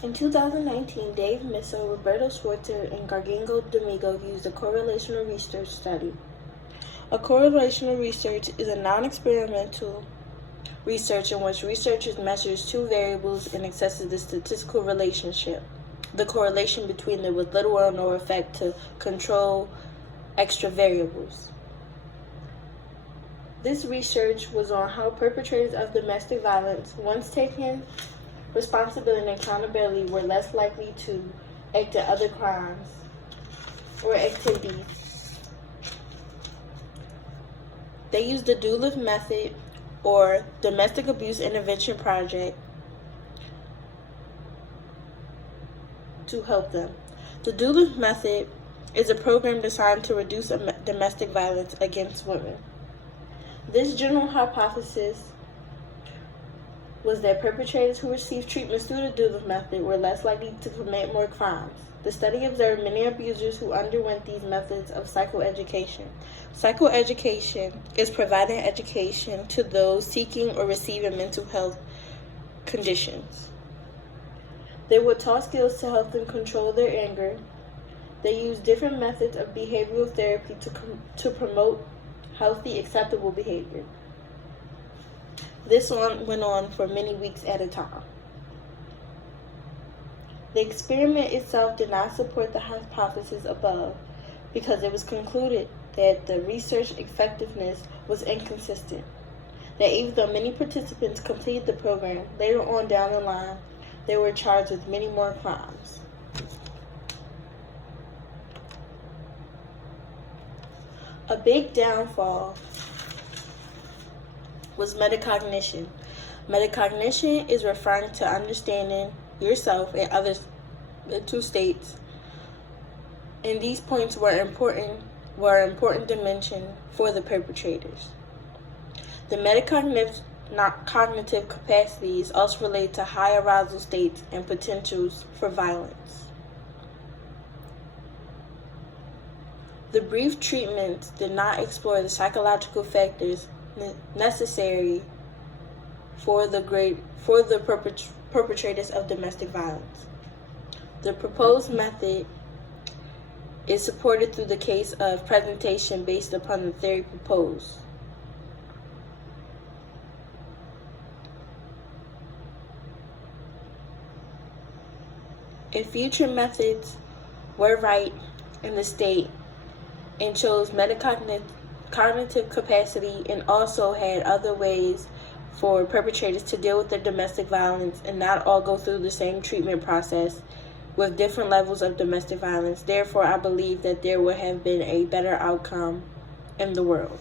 In 2019, Dave Misso, Roberto Schwartzer, and Gargingo Domingo used a correlational research study. A correlational research is a non-experimental research in which researchers measures two variables and assesses the statistical relationship, the correlation between them with little or no effect to control extra variables. This research was on how perpetrators of domestic violence, once taken responsibility and accountability, were less likely to act at other crimes or activities. They used the Doolittle method or Domestic Abuse Intervention Project to help them. The Doolittle method is a program designed to reduce domestic violence against women. This general hypothesis was that perpetrators who received treatments through the Doolittle method were less likely to commit more crimes. The study observed many abusers who underwent these methods of psychoeducation. Psychoeducation is providing education to those seeking or receiving mental health conditions. They were taught skills to help them control their anger. They used different methods of behavioral therapy to promote healthy, acceptable behavior. This one went on for many weeks at a time. The experiment itself did not support the hypothesis above because it was concluded that the research effectiveness was inconsistent. That even though many participants completed the program, later on down the line, they were charged with many more crimes. A big downfall was metacognition. Metacognition is referring to understanding yourself and others in two states, and these points were an important dimension for the perpetrators. The metacognitive capacity is also related to high arousal states and potentials for violence. The brief treatments did not explore the psychological factors necessary for the perpetrators of domestic violence. The proposed method is supported through the case of presentation based upon the theory proposed. If future methods were right in the state and chose metacognitive capacity and also had other ways for perpetrators to deal with their domestic violence and not all go through the same treatment process with different levels of domestic violence. Therefore, I believe that there would have been a better outcome in the world.